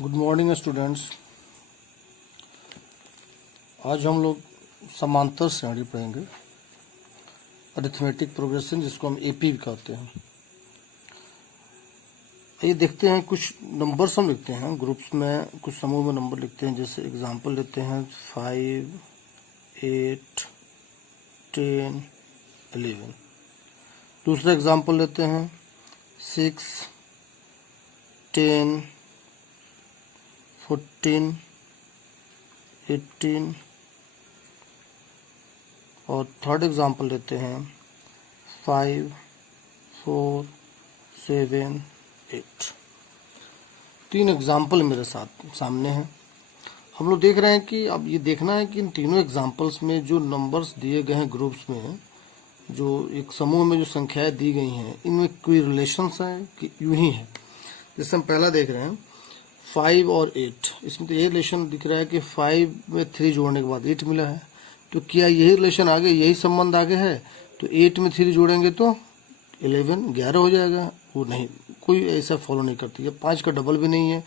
Good morning students. आज हम लोग समांतर श्रेणी पढ़ेंगे, अरिथमेटिक प्रोग्रेशन, जिसको हम एपी भी कहते हैं। ये देखते हैं, कुछ नंबर्स हम लिखते हैं ग्रुप्स में, कुछ समूह में नंबर लिखते हैं। जैसे एग्जांपल लेते हैं 5, 8, 10, 11। दूसरा एग्जांपल लेते हैं 6, 10, 14, 18 और थर्ड एग्जांपल लेते हैं 5, 4, 7, 8। तीन एग्जांपल मेरे सामने हैं। हम लोग देख रहे हैं कि अब ये देखना है कि इन तीनों एग्जांपल्स में जो नंबर्स दिए गए हैं ग्रुप्स में, जो एक समूह में जो संख्याएं दी गई हैं, इनमें कोई रिलेशंस है कि यूं ही है। जैसे हम पहला देख रहे हैं 5 और 8, इसमें तो ये रिलेशन दिख रहा है कि 5 में 3 जोड़ने के बाद 8 मिला है। तो क्या यही रिलेशन आगे, यही संबंध आगे है? तो 8 में 3 जोड़ेंगे तो 11 हो जाएगा। वो नहीं, कोई ऐसा फॉलो नहीं करती है। 5 का डबल भी नहीं है,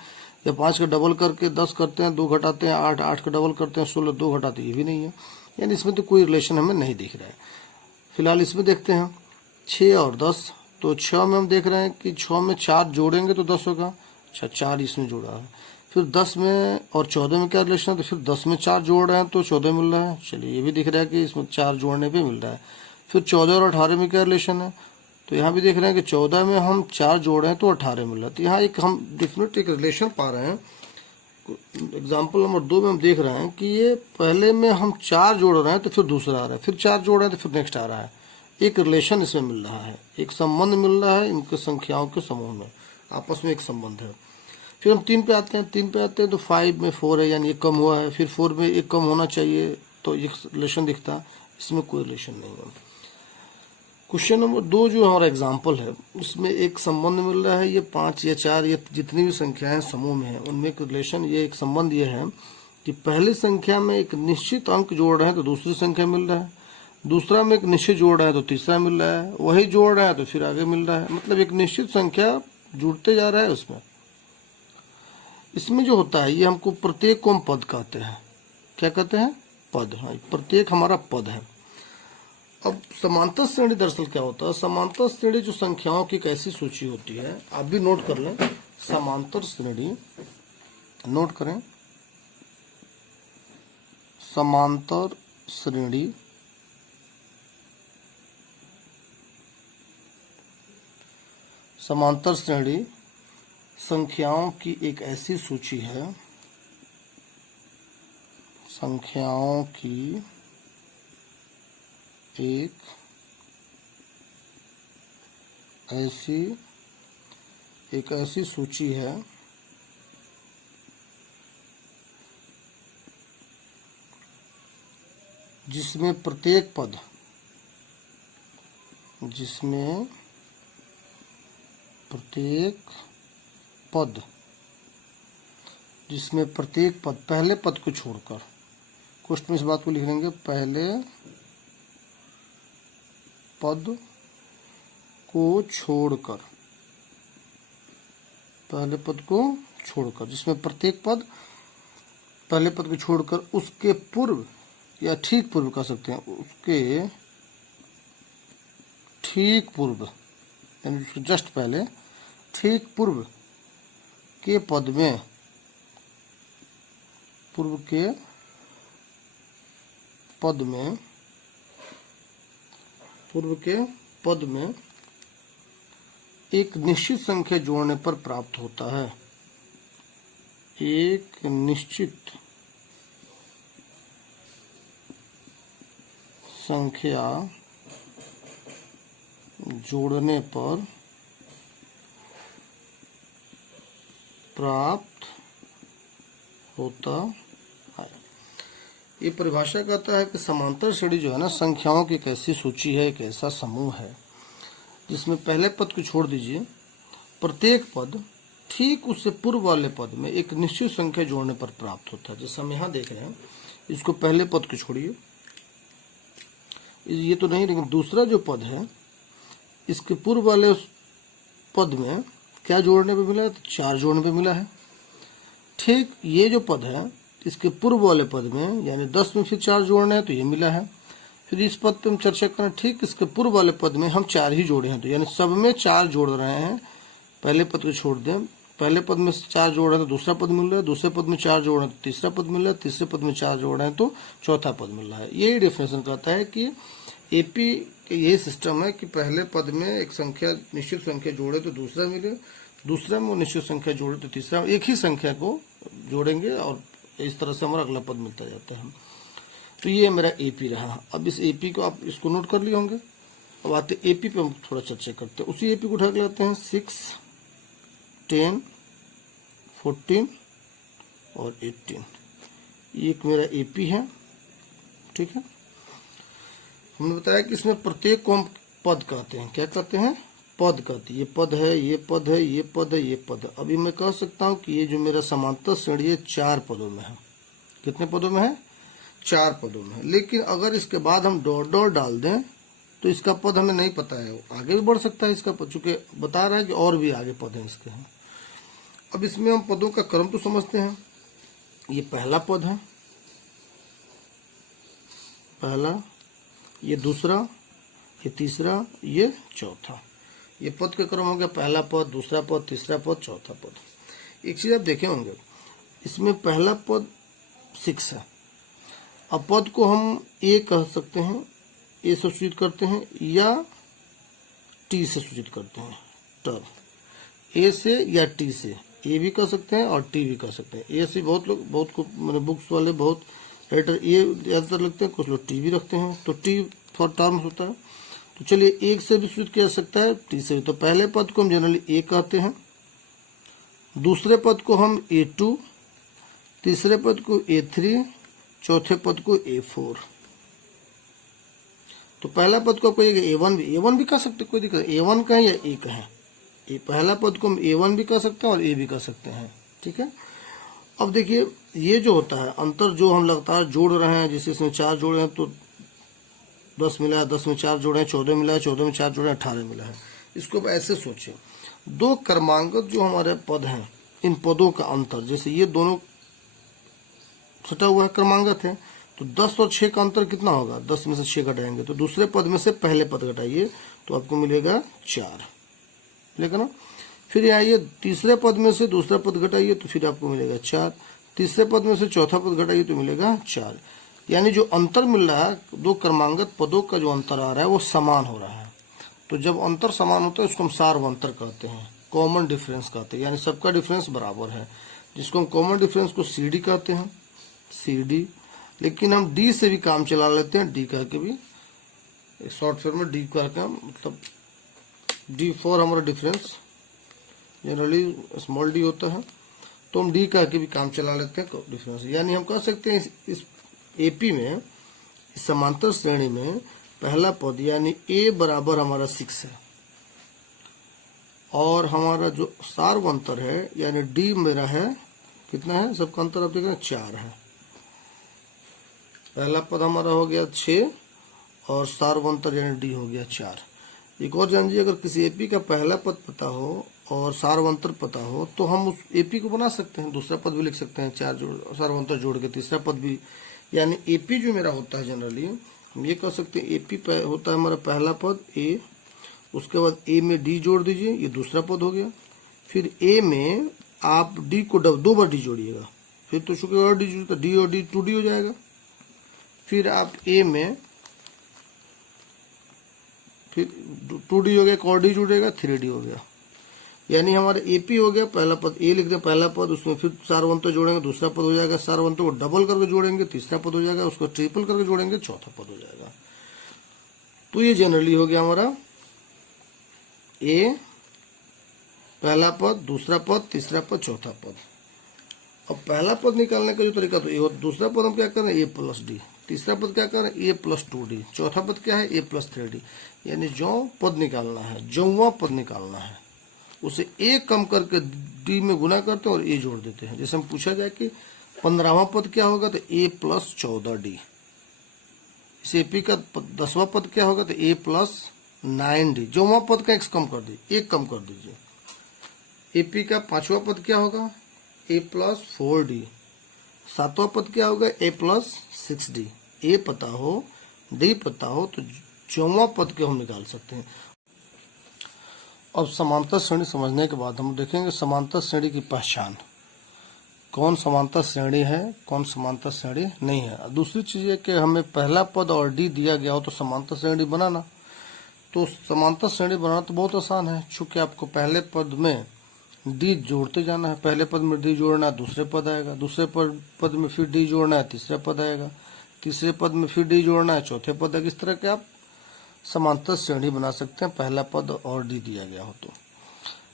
या 5 का डबल करके 10 करते हैं, 2 घटाते हैं 8, 8 का डबल करते हैं 16, 2 घटाते हैं, ये भी नहीं है। यानी इसमें तो कोई रिलेशन हमें नहीं दिख रहा है। फिलहाल इसमें देखते हैं 6 और 10। तो 6 में हम देख रहे हैं कि 6 में 4 जोड़ेंगे तो 10 होगा। अच्छा, 4 इसमें जोड़ा है। फिर 10 में और 14 में क्या रिलेशन है? तो फिर 10 में 4 जोड़ रहे हैं तो 14 मिल रहा है। चलिए, ये भी दिख रहा है कि इसमें 4 जोड़ने पे मिल रहा है। फिर 14 और 18 में क्या रिलेशन है? तो यहाँ भी देख रहे हैं कि 14 में हम 4 जोड़ रहे हैं तो 18 मिल रहा है। तो यहाँ एक हम डेफिनेट एक रिलेशन पा रहे हैं। एग्जाम्पल नंबर 2 में हम देख रहे हैं कि ये पहले में हम 4 जोड़ रहे हैं तो फिर दूसरा आ रहा है, फिर 4 जोड़ रहे हैं तो फिर नेक्स्ट आ रहा है। एक रिलेशन इसमें मिल रहा है, एक संबंध मिल रहा है इनके संख्याओं के समूह में, आपस में एक संबंध है। फिर हम 3 पे आते हैं। 3 पे आते हैं तो 5 में 4 है, यानी एक कम हुआ है। फिर 4 में एक कम होना चाहिए, तो एक रिलेशन दिखता है। इसमें कोई रिलेशन नहीं है। क्वेश्चन नंबर 2 जो हमारा एग्जाम्पल है, उसमें एक संबंध मिल रहा है। ये 5 या 4 या जितनी भी संख्याएं समूह में है, उनमें एक रिलेशन, ये एक संबंध ये है कि पहली संख्या में एक निश्चित अंक जोड़ रहे हैं तो दूसरी संख्या मिल रहा है, दूसरा में एक निश्चित जोड़ रहे हैं तो तीसरा मिल रहा है, वही जोड़ रहे हैं तो फिर आगे मिल रहा है। मतलब एक निश्चित संख्या जुड़ते जा रहा है उसमें। इसमें जो होता है, ये हमको प्रत्येक को हम पद कहते हैं। क्या कहते हैं? पद। हाँ, प्रत्येक हमारा पद है। अब समांतर श्रेणी दरअसल क्या होता है? समांतर श्रेणी जो संख्याओं की एक ऐसी सूची होती है, आप भी नोट कर लें। समांतर श्रेणी नोट करें। समांतर श्रेणी समांतर श्रेणी संख्याओं की एक ऐसी सूची है, संख्याओं की एक ऐसी सूची है जिसमें प्रत्येक पद पहले पद को छोड़कर, क्वेश्चन में इस बात को लिख लेंगे, पहले पद को छोड़कर, जिसमें प्रत्येक पद पहले पद को छोड़कर उसके पूर्व या ठीक पूर्व कह सकते हैं, उसके ठीक पूर्व, यानी उसके जस्ट पहले ठीक पूर्व के पद में, पूर्व के पद में एक निश्चित संख्या जोड़ने पर प्राप्त होता है। एक निश्चित संख्या जोड़ने पर प्राप्त होता है। ये परिभाषा कहता है कि समांतर श्रेणी जो है ना, संख्याओं की एक ऐसी सूची है, एक ऐसा समूह है जिसमें पहले पद को छोड़ दीजिए, प्रत्येक पद ठीक उससे पूर्व वाले पद में एक निश्चित संख्या जोड़ने पर प्राप्त होता है। जैसे हम यहाँ देख रहे हैं, इसको पहले पद को छोड़िए, ये तो नहीं, लेकिन दूसरा जो पद है, इसके पूर्व वाले पद में क्या जोड़ने पे मिला है? तो 4 जोड़ने पे मिला है। ठीक ये जो पद है इसके पूर्व वाले पद में यानी 10 में फिर 4 जोड़ना है तो ये मिला है। फिर इस पद पे हम चर्चा करें, ठीक इसके पूर्व वाले पद में हम 4 ही जोड़े हैं, तो यानी सब में 4 जोड़ रहे हैं। पहले पद को छोड़ दें, पहले पद में 4 जोड़ रहे हैं तो दूसरा पद मिल रहा है, दूसरे पद में 4 जोड़ रहे हैं तो तीसरा पद मिल रहा है, तीसरे पद में 4 जोड़ रहे हैं तो चौथा पद मिल रहा है। यही डेफिनेशन कहता है कि एपी यही सिस्टम है कि पहले पद में एक संख्या निश्चित संख्या जोड़े तो दूसरा मिले, दूसरा में वो निश्चित संख्या जोड़े तो तीसरा, एक ही संख्या को जोड़ेंगे और इस तरह से हमारा अगला पद मिलता जाता है। तो ये मेरा एपी रहा। अब इस एपी को आप इसको नोट कर लिए होंगे। अब आते एपी पे हम थोड़ा चर्चा करते हैं। उसी एपी को उठा के लाते हैं 6, 10, 14 और 18। ये एक मेरा एपी है, ठीक है। हमने बताया कि इसमें प्रत्येक को हम पद कहते हैं। क्या कहते हैं? पद कहते हैं। ये पद है, ये पद है, ये पद है, ये पद है। अभी मैं कह सकता हूं कि ये जो मेरा समांतर श्रेणी है 4 पदों में है। कितने पदों में है? 4 पदों में है। लेकिन अगर इसके बाद हम डॉट डॉट डाल दें तो इसका पद हमें नहीं पता है, आगे भी बढ़ सकता है इसका पद, चूंकि बता रहा है कि और भी आगे पद हैं इसके हैं। अब इसमें हम पदों का क्रम तो समझते हैं। ये पहला पद है, पहला, ये दूसरा, ये तीसरा, ये चौथा। ये पद का क्रम हो गया पहला पद, दूसरा पद, तीसरा पद, चौथा पद। एक चीज आप देखे होंगे, इसमें पहला पद 6 है। अब पद को हम ए कह सकते हैं, ए से सूचित करते हैं, या टी से सूचित करते हैं। टर्म ए से या टी से, ए भी कह सकते हैं और टी भी कह सकते हैं। ए से बहुत लोग, बहुत को मैंने बुक्स वाले बहुत राइटर ए ज्यादातर लगते हैं, कुछ लोग टी भी रखते हैं, तो टी फॉर टर्म्स होता है। तो चलिए एक से भी सूचित किया जा सकता है, टी से भी। तो पहले पद को हम जनरली ए कहते हैं, दूसरे पद को हम A2, तीसरे पद को A3, चौथे पद को A4। तो पहला पद को कोई A1 भी कह सकते, कोई दिक्कत, A1 कहें या A कहें। ये पहला पद को हम A1 भी कह सकते हैं और A भी कह सकते हैं, ठीक है। अब देखिए ये जो होता है अंतर, जो हम लगातार जोड़ रहे हैं, जिसे इसमें 4 जोड़े हैं तो 10 मिला है, 10 में 4 जोड़े हैं 14 मिला है, 14 में 4 जोड़े हैं 18 मिला है। इसको अब ऐसे सोचें, दो क्रमांगत जो हमारे पद हैं, इन पदों का अंतर, जैसे ये दोनों सटा हुआ है क्रमांगत है, तो 10 और 6 का अंतर कितना होगा? 10 में से 6 घटाएंगे तो दूसरे पद में से पहले पद घटाइए तो आपको मिलेगा 4, मिलेगा ना। फिर आइए तीसरे पद में से दूसरा पद घटाइए तो फिर आपको मिलेगा 4, तीसरे पद में से चौथा पद घटाइए तो मिलेगा 4। यानी जो अंतर मिल रहा है, दो क्रमांगत पदों का जो अंतर आ रहा है वो समान हो रहा है। तो जब अंतर समान होता है उसको हम सार्वंतर कहते हैं, कॉमन डिफरेंस कहते हैं, यानी सबका डिफरेंस बराबर है, जिसको हम कॉमन डिफरेंस को CD कहते हैं, CD। लेकिन हम D से भी काम चला लेते हैं, D कह के भी, एक शॉर्ट फॉर्म में D कह के, मतलब D4 हमारा डिफरेंस जनरली स्मॉल d होता है, तो हम D कह के भी काम चला लेते हैं डिफरेंस। यानी हम कह सकते हैं इस एपी में, इस समांतर श्रेणी में पहला पद यानी A बराबर हमारा 6 है, और हमारा जो सार्वंतर है यानी D मेरा है, कितना है? सबका अंतर आप देख रहे हैं 4 है। पहला पद हमारा हो गया 6 और सार्वंतर यानी D हो गया 4। एक और जान लीजिए, अगर किसी एपी का पहला पद पता हो और सार्वंतर पता हो तो हम उस एपी को बना सकते हैं, दूसरा पद भी लिख सकते हैं 4 जोड़ सार्वंतर जोड़ के, तीसरा पद भी। यानी एपी जो मेरा होता है जनरली हम ये कह सकते हैं, एपी होता है हमारा पहला पद A, उसके बाद A में D जोड़ दीजिए, ये दूसरा पद हो गया। फिर A में आप D को 2 बार D जोड़िएगा, फिर तो चूंकि और D जोड़िए तो D और D 2D हो जाएगा। फिर आप A में फिर 2D हो गया, एक और D जुड़ेगा, 3D हो गया। यानी हमारा एपी हो गया, पहला पद A लिख दें, पहला पद, उसमें फिर सार्वंतर जोड़ेंगे, दूसरा पद हो जाएगा, सार्वंतर को डबल करके जोड़ेंगे, तीसरा पद हो जाएगा, उसको ट्रिपल करके जोड़ेंगे, चौथा पद हो जाएगा। तो ये जनरली हो गया हमारा A, पहला पद, दूसरा पद, तीसरा पद, चौथा पद। अब पहला पद निकालने का जो तरीका तो A, दूसरा पद हम क्या कर रहे हैं A+D, तीसरा पद क्या कर रहे हैं A+2D, चौथा पद क्या है A+3D। यानी जो पद निकालना है, जौवा पद निकालना है, उसे A कम करके D में गुना करते हैं और A जोड़ देते हैं। जैसे हम पूछा जाए कि 15वां पद क्या होगा तो A+14D, इस एपी का 10वां पद क्या होगा तो A+9D। जौवा पद का x कम कर दीजिए, 1 कम कर दीजिए। एपी का 5वां पद क्या होगा a प्लस 4d, सातवां पद क्या होगा a प्लस 6d। a पता हो d पता हो तो चौवां पद के हम निकाल सकते हैं। अब समांतर श्रेणी समझने के बाद हम देखेंगे समांतर श्रेणी की पहचान, कौन समांतर श्रेणी है कौन समांतर श्रेणी नहीं है। दूसरी चीज है कि हमें पहला पद और डी दिया गया हो तो समांतर श्रेणी बनाना, तो समांतर श्रेणी बनाना तो बहुत आसान है, चूंकि आपको पहले पद में डी जोड़ते जाना है, पहले पद में डी जोड़ना है दूसरे पद आएगा, दूसरे पद में फिर डी जोड़ना है तीसरे पद आएगा, तीसरे पद में फिर डी जोड़ना है चौथे पद आएगा। इस तरह के आप समांतर श्रेणी बना सकते हैं पहला पद और डी दिया गया हो तो।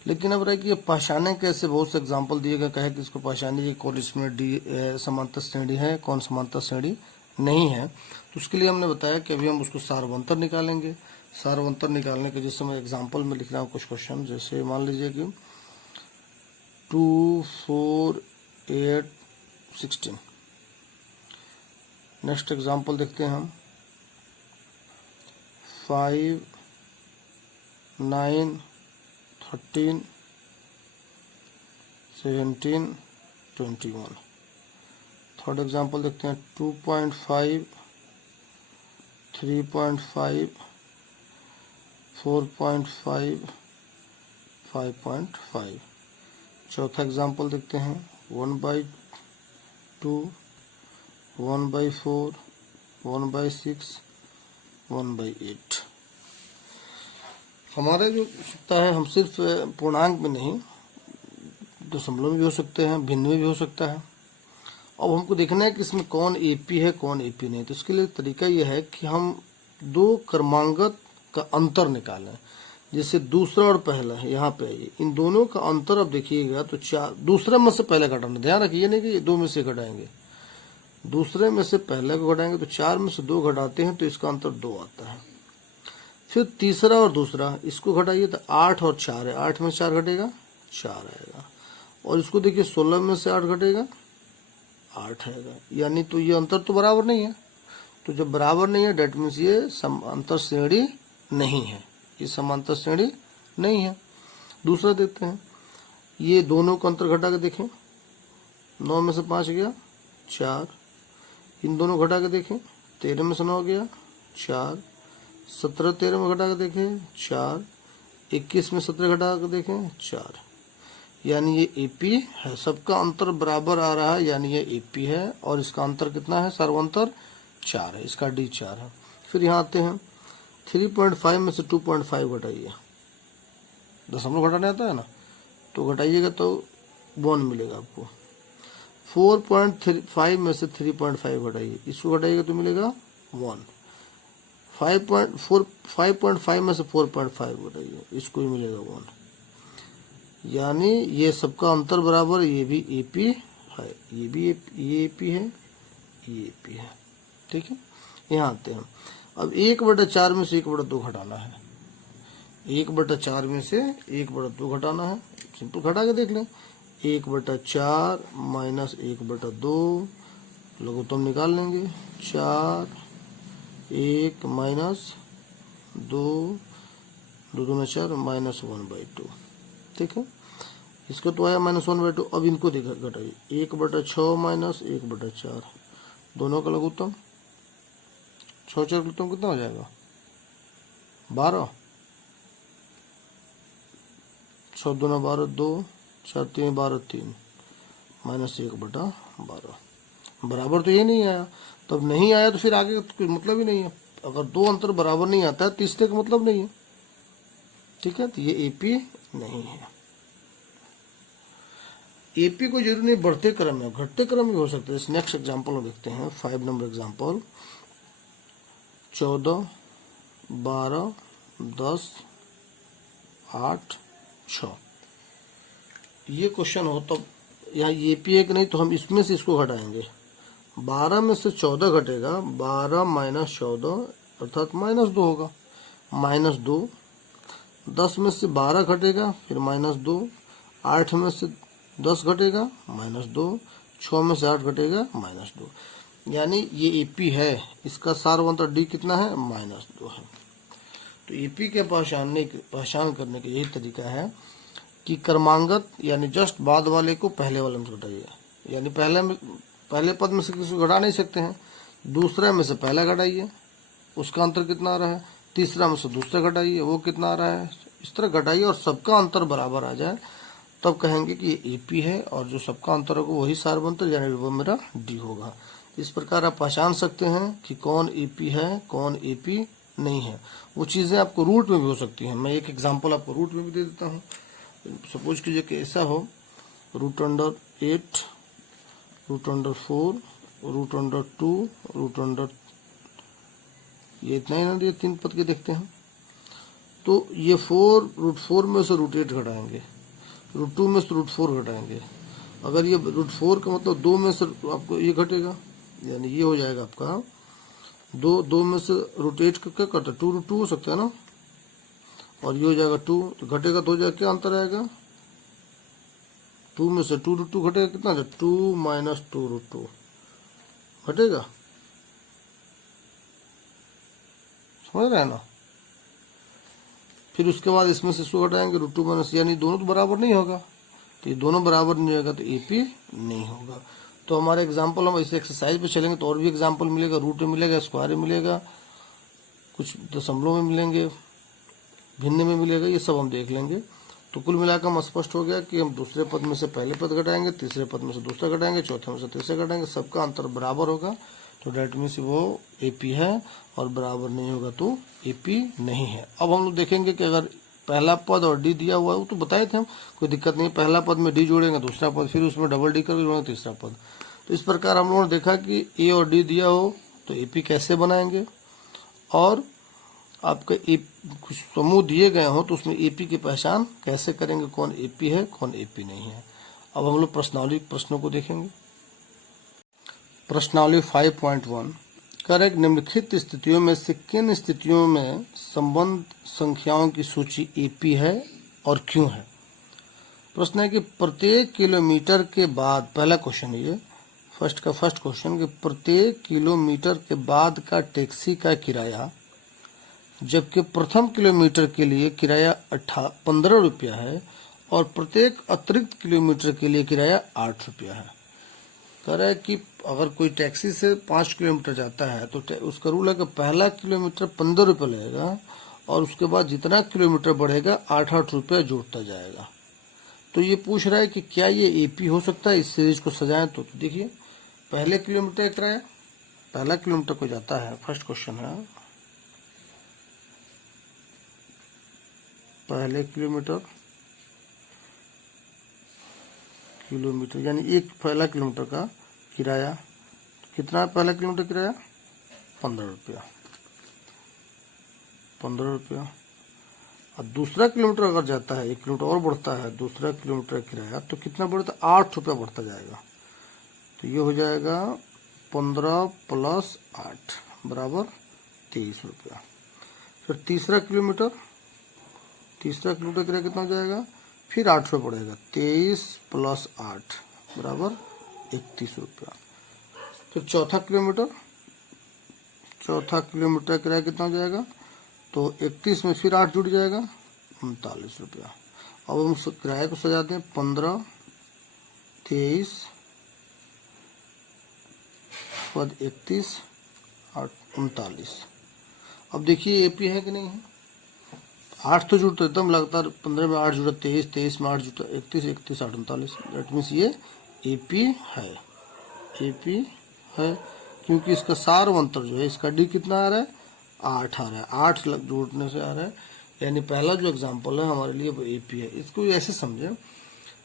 लेकिन अब रहे कि ये पहचाने कैसे, बहुत से एग्जाम्पल दिए गए, कहे कि इसको पहचानिए कौन इसमें डी समांतर श्रेणी है कौन समांतर श्रेणी नहीं है। तो उसके लिए हमने बताया कि अभी हम उसको सार्वंतर निकालेंगे। सार्वंतर निकालने के जिस समय एग्जाम्पल में लिख रहा हूँ कुछ क्वेश्चन, जैसे मान लीजिए कि 2, 4, 8, 16। नेक्स्ट एग्जाम्पल देखते हैं हम 5, 9, 13, 17, 21। थर्ड एग्जाम्पल देखते हैं 2.5, 3.5, 4.5, 5.5। चौथा एग्जाम्पल देखते हैं 1/2, 1/4, 1/6, 1/8। हमारे जो सकता है हम सिर्फ पूर्णांक में नहीं, दशमलव में भी हो सकते हैं, भिन्न में भी हो सकता है। अब हमको देखना है कि इसमें कौन एपी है कौन एपी नहीं। तो इसके लिए तरीका यह है कि हम दो क्रमांगत का अंतर निकालें। जैसे दूसरा और पहला है, यहाँ पे आइए, इन दोनों का अंतर अब देखिएगा तो 4, दूसरे में से पहले घटाना, ध्यान रखिए नहीं कि दो में से घटाएंगे, दूसरे में से पहले को घटाएंगे तो 4 में से 2 घटाते हैं तो इसका अंतर 2 आता है। फिर तीसरा और दूसरा, इसको घटाइए तो 8 और 4 है, 8 में 4 घटेगा 4 आएगा, और इसको देखिए 16 में से 8 घटेगा 8 आएगा। यानी तो ये अंतर तो बराबर नहीं है, तो जब बराबर नहीं है डेट मीन्स ये समांतर श्रेणी नहीं है, ये समांतर श्रेणी नहीं है। दूसरा देखते हैं, ये दोनों का अंतर घटा के देखें, 9 में से 5 गया 4, इन दोनों घटा के देखें, 13 में से 9 गया 4, 17 13 में घटा के देखें 4, 21 में 17 घटा के देखें 4। यानी ये एपी है, सबका अंतर बराबर आ रहा है, यानी ये एपी है। और इसका अंतर कितना है, सर्वांतर 4 है, इसका डी 4 है। फिर यहाँ आते हैं 3.5 में से 2.5 घटाइए, दशमलव घटाने आता है ना, तो घटाइएगा तो 1 मिलेगा आपको। 4.5 में से 3.5 घटाइए, इसको घटाइएगा तो मिलेगा 1। 5.5 में से 4.5 घटाइए, इसको ही मिलेगा 1। यानी ये सबका अंतर बराबर, ये भी एपी है, ये भी ये एपी है, ये एपी है, ठीक है। यहाँ आते हैं, अब 1/4 में से 1/2 घटाना है, 1/4 में से 1/2 घटाना है, सिंपल घटा के देख लें, 1/4 माइनस 1/2, लघुत्तम निकाल लेंगे, 4, 1 माइनस 2, 2 दूना 4 माइनस 1/2, ठीक है। इसको तो आया माइनस 1/2। अब इनको घटाइए, 1/6 माइनस 1/4, दोनों का लघुत्तम, 6 4 लघुत्तम कितना हो जाएगा 12, 6 दूना 12, 2 4 3 12 3 माइनस 1/12। बराबर तो ये नहीं आया, तब नहीं आया तो फिर आगे तो कोई मतलब ही नहीं है। अगर दो अंतर बराबर नहीं आता है तीसरे का मतलब नहीं है, ठीक है। तो ये एपी नहीं है। एपी को जरूरी नहीं बढ़ते क्रम में, घटते क्रम में हो सकता है। नेक्स्ट एग्जांपल में देखते हैं, 5 नंबर एग्जांपल, 14, 12, 10, 8, 6। ये क्वेश्चन हो तो यहाँ एपी है कि नहीं, तो हम इसमें से इसको घटाएंगे। 12 में से 14 घटेगा, 12 माइनस 14 अर्थात -2 होगा, -2। 10 में से 12 घटेगा, फिर -2। 8 में से 10 घटेगा, -2। 6 में से 8 घटेगा, -2। यानी ये एपी है, इसका सार्वंतर डी कितना है, -2 है। तो एपी के पहचान करने का यही तरीका है कि क्रमांगत यानी जस्ट बाद वाले को पहले वाले में से घटाइए, यानी पहले पद में से किसी को घटा नहीं सकते हैं, दूसरे में से पहला घटाइए, उसका अंतर कितना आ रहा है, तीसरा में से दूसरा घटाइए, वो कितना आ रहा है, इस तरह घटाइए और सबका अंतर बराबर आ जाए, तब कहेंगे कि ये एपी है, और जो सबका अंतर होगा वही सार्वंतर यानी वो मेरा डी होगा। इस प्रकार आप पहचान सकते हैं कि कौन एपी है, कौन एपी नहीं है। वो चीजें आपको रूट में भी हो सकती हैं। मैं एक एग्जांपल आपको रूट में भी दे देता हूँ। सपोज कीजिए कि ऐसा हो, √8, √4, √2, ये इतना ही ना दिया, 3 पद के देखते हैं। तो ये √4 में से √8 घटाएंगे, √2 में से √4 घटाएंगे। अगर ये √4 का मतलब 2 में से आपको ये घटेगा, यानी ये हो जाएगा आपका 2 में से √8 का क्या करता है, 2 हो सकता है ना, और ये हो जाएगा 2, तो घटेगा तो हो जाएगा, क्या अंतर आएगा, 2 में से 2 घटेगा, कितना 2 माइनस 2 घटेगा, समझ रहे हैं ना। फिर उसके बाद इसमें से 100 घटाएंगे, √2 माइनस, यानी दोनों तो बराबर नहीं होगा, तो ये दोनों बराबर नहीं होगा तो एपी नहीं होगा। तो हमारे एग्जाम्पल, हम इस एक्सरसाइज पे चलेंगे तो और भी एग्जाम्पल मिलेगा, रूट में मिलेगा, स्क्वायर में मिलेगा, कुछ दशमलव में मिलेंगे, भिन्न में मिलेगा, ये सब हम देख लेंगे। तो कुल मिलाकर हम स्पष्ट हो गया कि हम दूसरे पद में से पहले पद घटाएंगे, तीसरे पद में से दूसरा घटाएंगे, चौथे में से तीसरा घटाएंगे, सबका अंतर बराबर होगा, तो डेट मीन्स वो एपी है, और बराबर नहीं होगा तो एपी नहीं है। अब हम लोग देखेंगे कि अगर पहला पद और डी दिया हुआ है, वो तो बताए थे हम, कोई दिक्कत नहीं, पहला पद में डी जोड़ेंगे, दूसरा पद फिर उसमें डबल डी करके जोड़ेंगे, तीसरा पद। तो इस प्रकार हम लोगों ने देखा कि ए और डी दिया हो तो एपी कैसे बनाएंगे, और आपके कुछ समूह दिए गए हो तो उसमें एपी की पहचान कैसे करेंगे, कौन एपी है कौन एपी नहीं है। अब हम लोग प्रश्नावली प्रश्नों को देखेंगे। प्रश्नावली 5.1 करेक्ट, निम्नलिखित स्थितियों में से किन स्थितियों में संबंध संख्याओं की सूची एपी है और क्यों है। प्रश्न है कि प्रत्येक किलोमीटर के बाद, पहला क्वेश्चन ये फर्स्ट क्वेश्चन, कि प्रत्येक किलोमीटर के बाद का टैक्सी का किराया, जबकि प्रथम किलोमीटर के लिए किराया 15 रुपया है और प्रत्येक अतिरिक्त किलोमीटर के लिए किराया 8 रुपया है। कह रहा है कि अगर कोई टैक्सी से 5 किलोमीटर जाता है तो उसका रूल है कि पहला किलोमीटर 15 रुपये लगेगा, और उसके बाद जितना किलोमीटर बढ़ेगा 8-8 रुपया जोड़ता जाएगा। तो ये पूछ रहा है कि क्या ये एपी हो सकता है, इस सीरीज को सजाएं तो देखिए, पहले किलोमीटर का किराया, पहला किलोमीटर को जाता है, फर्स्ट क्वेश्चन है, पहले किलोमीटर यानी एक पहला किलोमीटर का किराया कितना है, पहला किलोमीटर किराया 15 रुपया, 15 रुपया। और दूसरा किलोमीटर अगर जाता है, 1 किलोमीटर और बढ़ता है, दूसरा किलोमीटर किराया तो कितना बढ़ता है, 8 रुपया बढ़ता जाएगा। तो ये हो जाएगा 15 + 8 बराबर 23 रुपया। फिर तीसरा किलोमीटर किराया कितना हो जाएगा, फिर 8 रुपये बढ़ेगा, 23 + 8 बराबर 31 रुपया। फिर चौथा किलोमीटर किराया कितना हो जाएगा, तो 31 में फिर 8 जुड़ जाएगा, 39 रुपया। अब हम किराए को सजाते हैं, 15, 23, 31, 39। अब देखिए एपी है कि नहीं है, 8 तो जुड़ता है एकदम लगातार, 15 में 8 जुड़ा, 23 में 8 जुड़ा, 31, 31, 8, 39। दैट मीन्स ये एपी है, क्योंकि इसका सार्वंतर जो है, इसका डी कितना आ रहा है, 8 आ रहा है, 8 जोड़ने से आ रहा है, यानी पहला जो एग्जाम्पल है हमारे लिए वो एपी है। इसको ऐसे समझे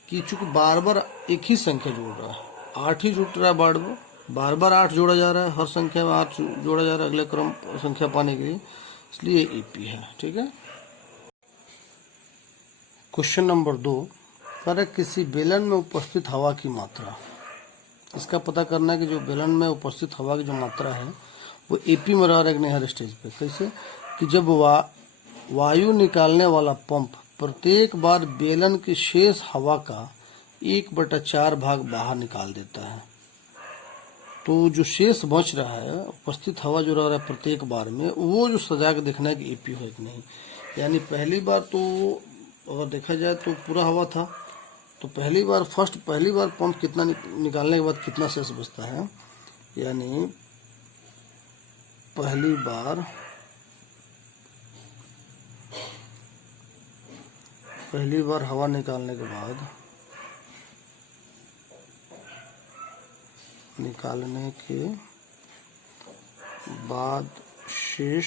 कि चूंकि बार बार एक ही संख्या जोड़ रहा है, 8 ही जुड़ रहा है, बार बार 8 जोड़ा जा रहा है, हर संख्या में 8 जोड़ा जा रहा है अगले क्रम संख्या पाने के लिए, इसलिए एपी है। ठीक है। क्वेश्चन नंबर 2, करेक्ट, किसी बेलन में उपस्थित हवा की मात्रा, इसका पता करना है कि जो बेलन में उपस्थित हवा की जो मात्रा है वो एपी में रह रहा है कि नहीं हर स्टेज पे। कैसे कि जब वायु निकालने वाला पंप प्रत्येक बार बेलन की शेष हवा का 1/4 भाग बाहर निकाल देता है, तो जो शेष बच रहा है, उपस्थित हवा जो रह रहा है प्रत्येक बार में, वो जो सजा के देखना है कि एपी है कि नहीं। यानी पहली बार तो अगर देखा जाए तो पूरा हवा था, तो पहली बार पंप कितना निकालने के बाद कितना शेष बचता है, यानी पहली बार हवा निकालने के बाद शेष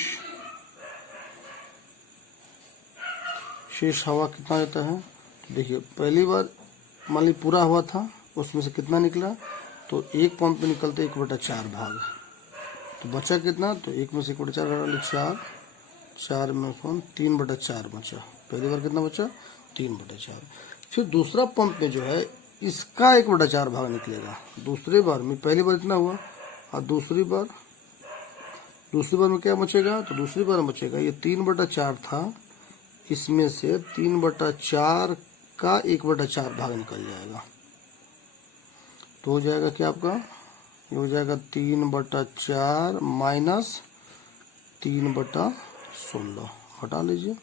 हवा कितना रहता है। तो देखिए पहली बार मान ली पूरा हवा था, उसमें से कितना निकला, तो एक पंप में निकलते 1/4 भाग, तो बचा कितना, तो एक में से 1/4 घटा ली 4, 4 में 3/4 बचा। पहली बार कितना बचा, 3/4। फिर दूसरा पंप में जो है इसका 1/4 भाग निकलेगा दूसरी बार में। पहली बार इतना हुआ, और दूसरी बार में क्या बचेगा, तो दूसरी बार में बचेगा ये 3/4 था, इसमें से 3/4 का 1/4 भाग निकल जाएगा, तो हो जाएगा क्या आपका, ये हो जाएगा 3/4 माइनस 3/16, हटा लीजिए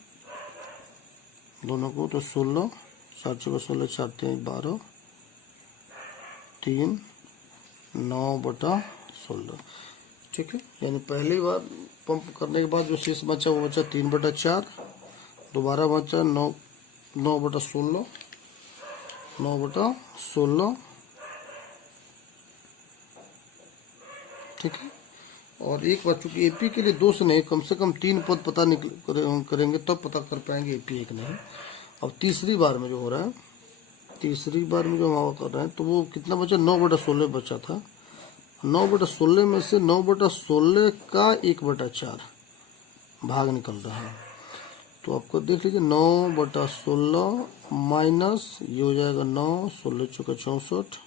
दोनों को, तो 16, 4 चौका 16, 4 3 12, 3 9/16, ठीक है। यानी पहली बार पंप करने के बाद जो शेष बचा वो बचा 3/4, दोबारा बचा 9/16, ठीक है। और एक बार चूंकि एपी के लिए 2 से नहीं, कम से कम 3 पद पता करेंगे तब पता कर पाएंगे एपी एक नहीं। अब तीसरी बार में जो हो रहा है, तीसरी बार में जो हम हवा कर रहे हैं, तो वो कितना बचा, 9/16 बचा था। 9/16 में से 9/16 का 1/4 भाग निकल रहा है, तो आपको देख लीजिए 9/16 माइनस ये हो जाएगा 9, 16 चौका 64,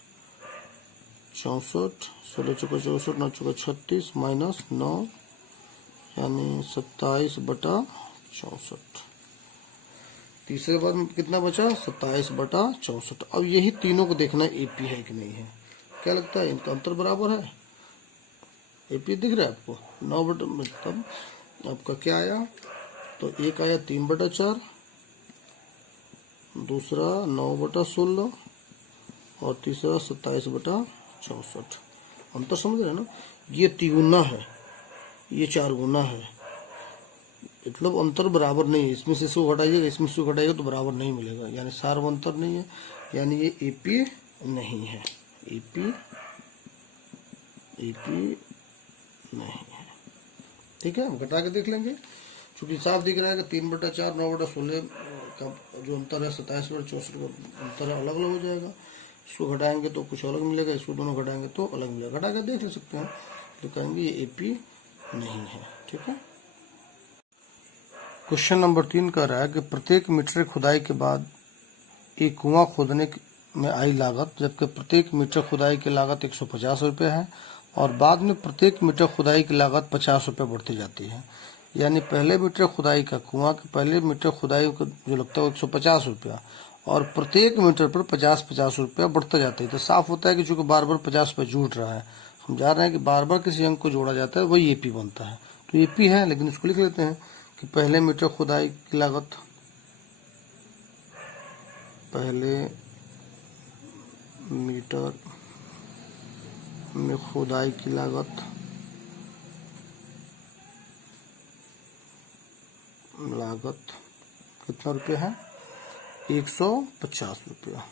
16 चौका 64, 9 चौका 36 माइनस 9, यानी 27/64। तीसरे बार में कितना बचा, 27/64। अब यही तीनों को देखना है एपी है कि नहीं है। क्या लगता है इनका अंतर बराबर है, एपी दिख रहा है आपको। 9 मतलब आपका क्या आया, तो एक आया 3/4, दूसरा 9/16 और तीसरा 27/64। अंतर समझ रहे हैं ना, ये 3 गुना है, ये 4 गुना है, मतलब अंतर बराबर नहीं है। इसमें से इसको घटाइएगा, इसमें से घटाइएगा तो बराबर नहीं मिलेगा, यानी सार्व अंतर नहीं है, यानी ये एपी नहीं है, एपी नहीं है, ठीक है। हम घटा के देख लेंगे, क्योंकि साफ दिख रहा है कि 3/4 9/16 का जो अंतर है 27/64 का अंतर है, अलग अलग हो जाएगा। इसको घटाएंगे तो कुछ अलग मिलेगा, इसको दोनों घटाएंगे तो अलग मिलेगा। घटा के देख ले सकते हैं, तो कहेंगे ये एपी नहीं है, ठीक है। क्वेश्चन नंबर 3 कह रहा है कि प्रत्येक मीटर खुदाई के बाद एक कुआं खोदने में आई लागत, जबकि प्रत्येक मीटर खुदाई की लागत 150 रुपये है, और बाद में प्रत्येक मीटर खुदाई की लागत 50 रुपये बढ़ती जाती है। यानी पहले मीटर खुदाई का कुआं के पहले मीटर खुदाई का जो लगता है वो 150 रुपया, और प्रत्येक मीटर पर 50-50 रुपया बढ़ता जाता है। तो साफ होता है कि चूंकि बार बार 50 रुपये जुड़ रहा है, हम जा रहे हैं कि बार बार किसी अंक को जोड़ा जाता है, वही एपी बनता है। तो एपी है, लेकिन इसको लिख लेते हैं कि पहले मीटर खुदाई की लागत, पहले मीटर में खुदाई की लागत कितना रुपये है, 150 रुपया।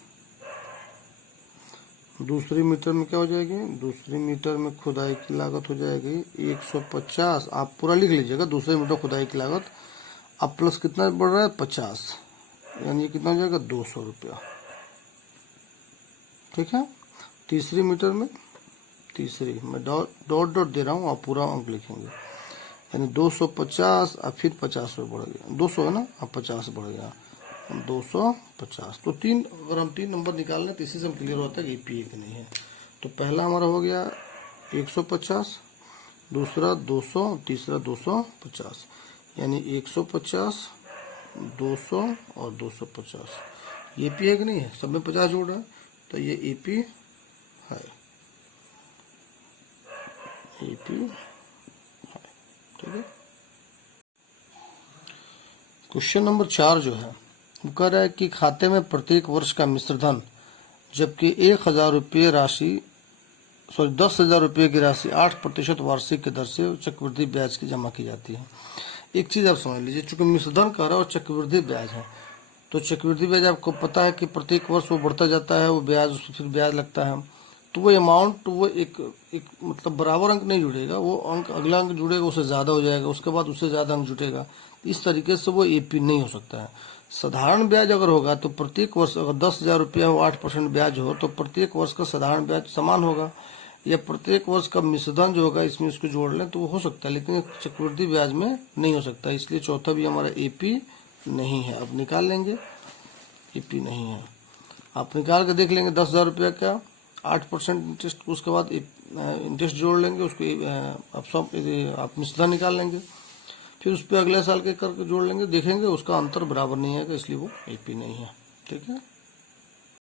दूसरी मीटर में क्या हो जाएगी, दूसरी मीटर में खुदाई की लागत हो जाएगी 150, आप पूरा लिख लीजिएगा, दूसरे मीटर खुदाई की लागत। अब प्लस कितना बढ़ रहा है, 50, यानी कितना हो जाएगा 200 रुपया, ठीक है। तीसरी मीटर में, तीसरी मैं डॉट दे रहा हूँ, आप पूरा अंक लिखेंगे, यानी 250 और फिर 50 रुपये बढ़ गया, 200 है ना, अब 50 बढ़ गया 250। तो अगर हम 3 नंबर निकाल लें तो इसी से हम क्लियर होता है कि एपी एक नहीं है। तो पहला हमारा हो गया 150, दूसरा 200, तीसरा 250, यानी 150, 200 और 250। ये एपी है कि नहीं है, सब में 50 जोड़ रहा है, तो ये एपी है, एपी है, ठीक है। क्वेश्चन नंबर 4 जो है वो कह रहा है कि खाते में प्रत्येक वर्ष का मिश्र धन, जबकि 1,000 रुपये राशि 10,000 रुपये की राशि 8% वार्षिक की दर से चक्रवृद्धि ब्याज की जमा की जाती है। एक चीज आप समझ लीजिए, चूंकि मिश्रधन कर रहा है और चक्रवृद्धि ब्याज है, तो चक्रवृद्धि ब्याज आपको पता है कि प्रत्येक वर्ष वो बढ़ता जाता है, वो ब्याज उसमें फिर ब्याज लगता है, तो वो अमाउंट वो एक मतलब बराबर अंक नहीं जुड़ेगा, वो अंक अगला अंक जुड़ेगा उससे ज़्यादा हो जाएगा, उसके बाद उससे ज़्यादा अंक जुटेगा। इस तरीके से वो एपी नहीं हो सकता है। साधारण ब्याज अगर होगा तो प्रत्येक वर्ष अगर 10,000 रुपया हो 8% ब्याज हो तो प्रत्येक वर्ष का साधारण ब्याज समान होगा, या प्रत्येक वर्ष का मिश्रधन जो होगा इसमें उसको जोड़ लें तो वो हो सकता है, लेकिन चक्रवृद्धि ब्याज में नहीं हो सकता। इसलिए चौथा भी हमारा एपी नहीं है। अब निकाल लेंगे, एपी नहीं है। आप निकाल के देख लेंगे 10,000 रुपया का 8% इंटरेस्ट, उसके बाद इंटरेस्ट जोड़ लेंगे उसको, आप मिश्रधन निकाल लेंगे, फिर उस पर अगले साल के करके जोड़ लेंगे, देखेंगे उसका अंतर बराबर नहीं है, इसलिए वो एपी नहीं है। ठीक है।